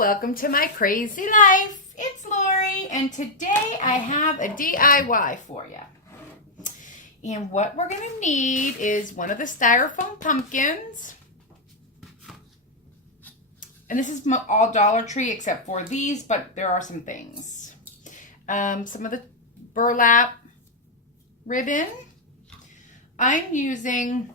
welcome to my crazy life. It's Lori, and today I have a DIY for you. And what we're going to need is one of the styrofoam pumpkins. And this is all Dollar Tree except for these, but there are some things. Some of the burlap ribbon. I'm using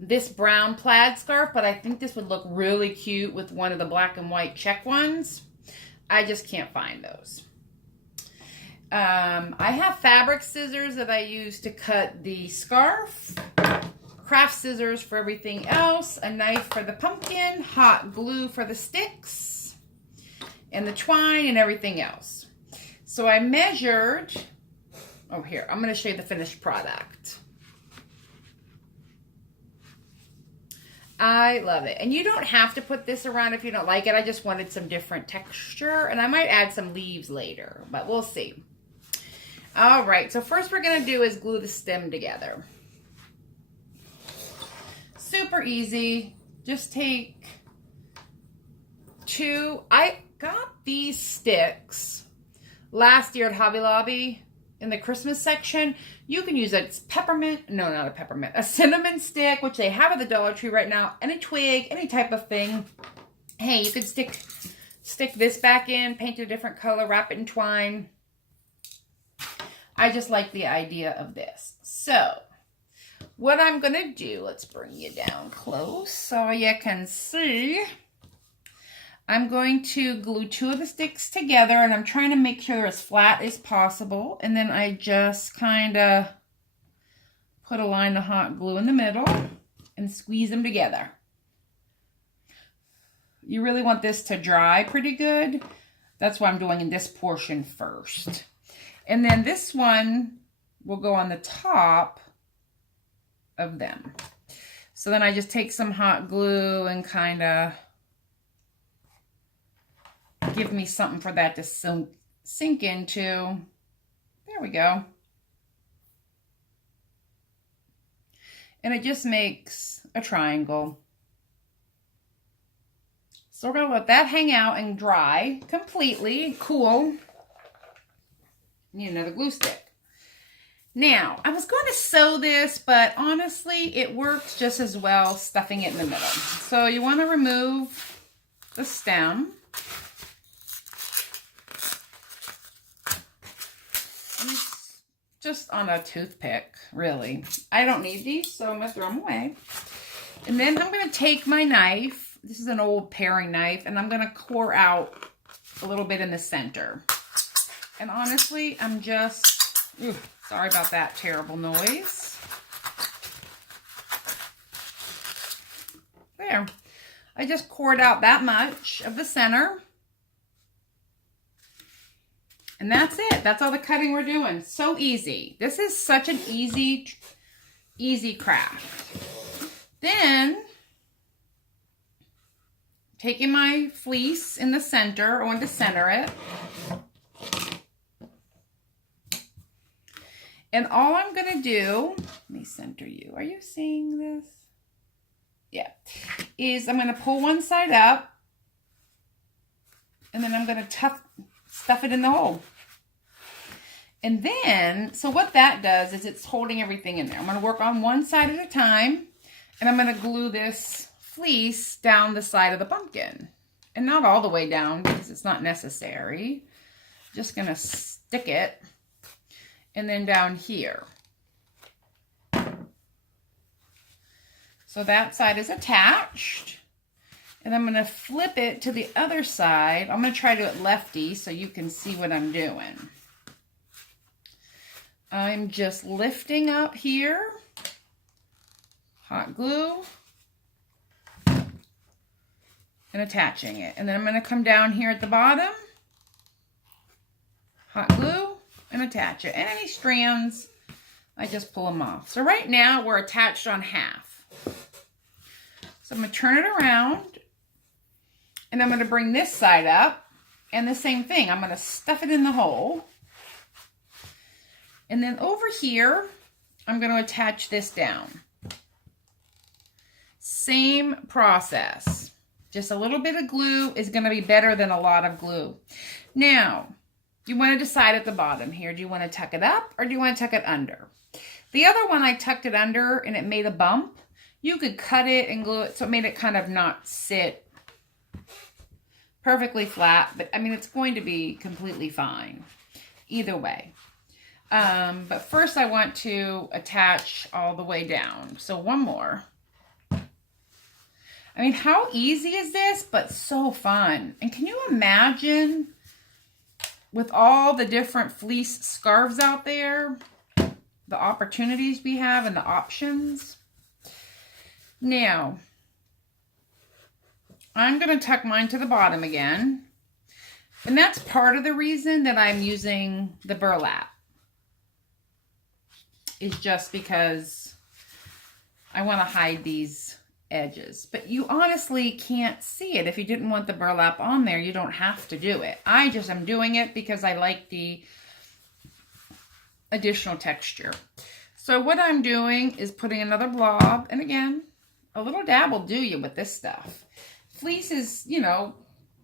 this brown plaid scarf, but I think this would look really cute with one of the black and white check ones. I just can't find those. I have fabric scissors that I use to cut the scarf, craft scissors for everything else, a knife for the pumpkin, hot glue for the sticks, and the twine and everything else. So I measured, oh here, I'm going to show you the finished product. I love it. And you don't have to put this around if you don't like it. I just wanted some different texture. And I might add some leaves later. But we'll see. Alright. So first we're going to do is glue the stem together. Super easy. Just take two. I got these sticks last year at Hobby Lobby in the Christmas section. You can use a peppermint, no, not a peppermint, a cinnamon stick, which they have at the Dollar Tree right now, and a twig, any type of thing. Hey, you could stick this back in, paint it a different color, wrap it in twine. I just like the idea of this. So, what I'm going to do, let's bring you down close so you can see. I'm going to glue two of the sticks together, and I'm trying to make sure they're as flat as possible. And then I just kind of put a line of hot glue in the middle and squeeze them together. You really want this to dry pretty good. That's why I'm doing in this portion first. And then this one will go on the top of them. So then I just take some hot glue and kind of give me something for that to sink into. There we go. And it just makes a triangle. So we're going to let that hang out and dry completely. Cool. Need another glue stick. Now, I was going to sew this, but honestly, it works just as well stuffing it in the middle. So you want to remove the stem. Just on a toothpick, really. I don't need these, so I'm going to throw them away. And then I'm going to take my knife. This is an old paring knife, and I'm going to core out a little bit in the center. And honestly, I'm just, sorry about that terrible noise. There. I just cored out that much of the center. And that's it. That's all the cutting we're doing. So easy. This is such an easy craft. Then, taking my fleece in the center, I want to center it. And all I'm going to do, let me center you. Are you seeing this? Yeah. Is I'm going to pull one side up. And then I'm going to stuff it in the hole. And then, so what that does is it's holding everything in there. I'm going to work on one side at a time. And I'm going to glue this fleece down the side of the pumpkin. And not all the way down because it's not necessary. Just going to stick it. And then down here. So that side is attached. And I'm going to flip it to the other side. I'm going to try to do it lefty so you can see what I'm doing. I'm just lifting up here. Hot glue. And attaching it. And then I'm going to come down here at the bottom. Hot glue. And attach it. And any strands, I just pull them off. So right now, we're attached on half. So I'm going to turn it around. And I'm going to bring this side up. And the same thing. I'm going to stuff it in the hole. And then over here, I'm going to attach this down. Same process. Just a little bit of glue is going to be better than a lot of glue. Now, you want to decide at the bottom here. Do you want to tuck it up or do you want to tuck it under? The other one, I tucked it under and it made a bump. You could cut it and glue it so it made it kind of not sit perfectly flat. But, I mean, it's going to be completely fine either way. But first I want to attach all the way down. So one more. I mean, how easy is this? But so fun. And can you imagine with all the different fleece scarves out there, the opportunities we have and the options? Now, I'm going to tuck mine to the bottom again. And that's part of the reason that I'm using the burlap. Is just because I want to hide these edges. But you honestly can't see it. If you didn't want the burlap on there, you don't have to do it. I just am doing it because I like the additional texture. So what I'm doing is putting another blob, and again, a little dab will do you with this stuff. Fleece is, you know,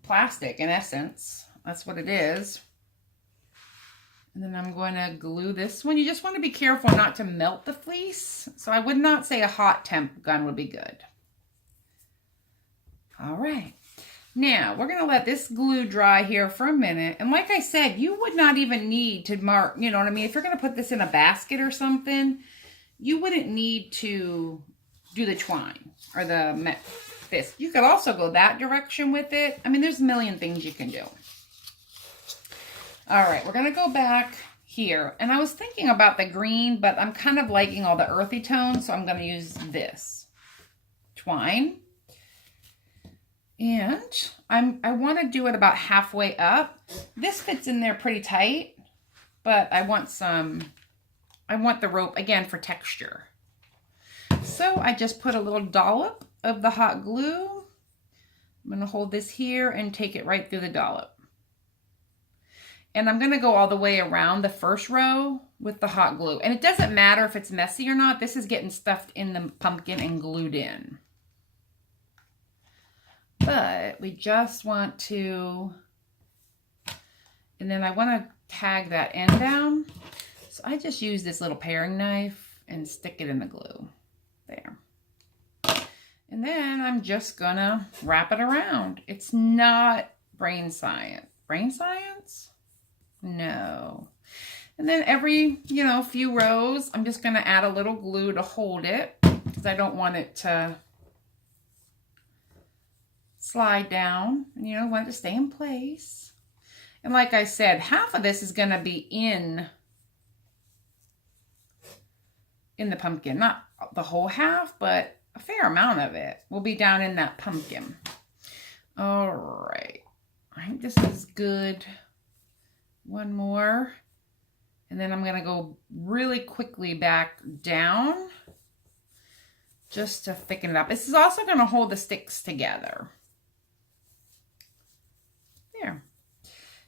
plastic in essence. That's what it is. And then I'm going to glue this one. You just want to be careful not to melt the fleece. So I would not say a hot temp gun would be good. All right. Now, we're going to let this glue dry here for a minute. And like I said, you would not even need to mark, you know what I mean? If you're going to put this in a basket or something, you wouldn't need to do the twine or this. You could also go that direction with it. I mean, there's a million things you can do. All right, we're going to go back here. And I was thinking about the green, but I'm kind of liking all the earthy tones, so I'm going to use this twine. And I want to do it about halfway up. This fits in there pretty tight, but I want the rope, again, for texture. So I just put a little dollop of the hot glue. I'm going to hold this here and take it right through the dollop. And I'm going to go all the way around the first row with the hot glue. And it doesn't matter if it's messy or not. This is getting stuffed in the pumpkin and glued in. But we just want to, and then I want to tag that end down. So I just use this little paring knife and stick it in the glue. There. And then I'm just going to wrap it around. It's not brain science. Brain science? No. And then every, few rows, I'm just going to add a little glue to hold it because I don't want it to slide down. And, I want it to stay in place. And like I said, half of this is going to be in the pumpkin. Not the whole half, but a fair amount of it will be down in that pumpkin. All right. I think this is good. One more. And then I'm going to go really quickly back down just to thicken it up. This is also going to hold the sticks together. There.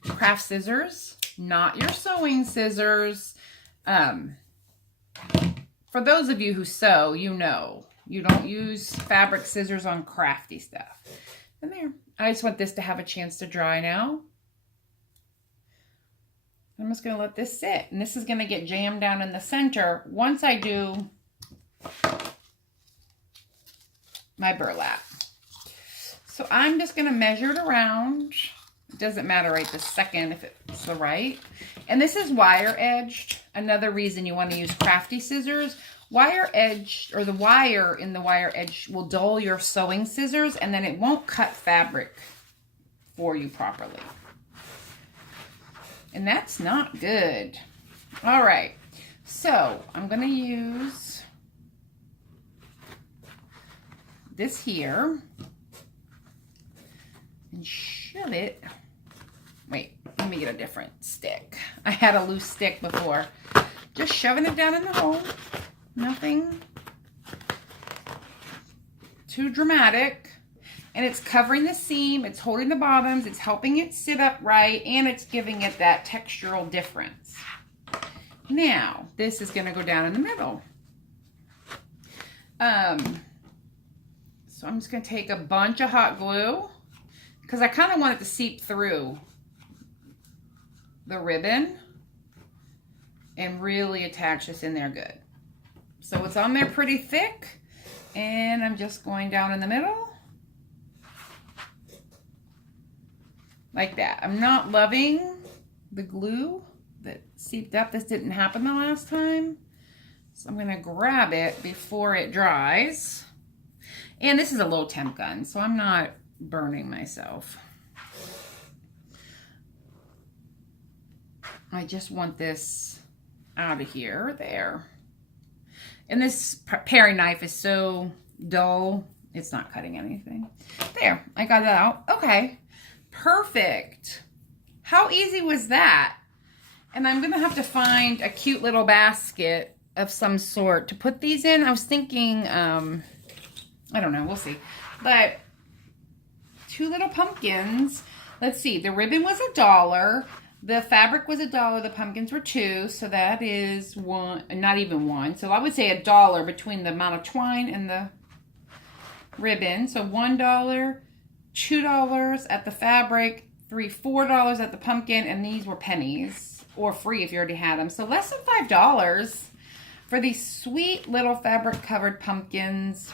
Craft scissors, not your sewing scissors. For those of you who sew, you don't use fabric scissors on crafty stuff. And there. I just want this to have a chance to dry now. I'm just going to let this sit. And this is going to get jammed down in the center once I do my burlap. So I'm just going to measure it around. It doesn't matter right this second if it's the right. And this is wire edged. Another reason you want to use crafty scissors. Wire edged, or the wire in the wire edge will dull your sewing scissors and then it won't cut fabric for you properly. And that's not good. All right, so I'm going to use this here and shove it. Wait, let me get a different stick. I had a loose stick before. Just shoving it down in the hole. Nothing too dramatic. And it's covering the seam, it's holding the bottoms, it's helping it sit up right, and it's giving it that textural difference. Now, this is going to go down in the middle. So So I'm just going to take a bunch of hot glue because I kind of want it to seep through the ribbon and really attach this in there good. So it's on there pretty thick, and I'm just going down in the middle like that. I'm not loving the glue that seeped up. This didn't happen the last time. So I'm going to grab it before it dries. And this is a low temp gun, so I'm not burning myself. I just want this out of here. There. And this paring knife is so dull, it's not cutting anything. There, I got that out. Okay, perfect. How easy was that? And I'm gonna have to find a cute little basket of some sort to put these in. I was thinking, I don't know, we'll see. But 2 little pumpkins. Let's see, the ribbon was $1. The fabric was $1. The pumpkins were $2. So that is $1, not even $1. So I would say $1 between the amount of twine and the ribbon. So $1, $2 at the fabric, $4 at the pumpkin, and these were pennies or free if you already had them. So less than $5 for these sweet little fabric covered pumpkins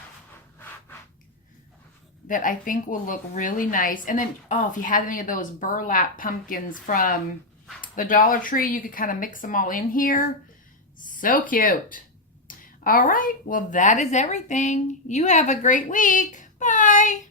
that I think will look really nice. And then, oh, if you had any of those burlap pumpkins from the Dollar Tree, you could kind of mix them all in here. So cute. All right, well, that is everything. You have a great week. Bye.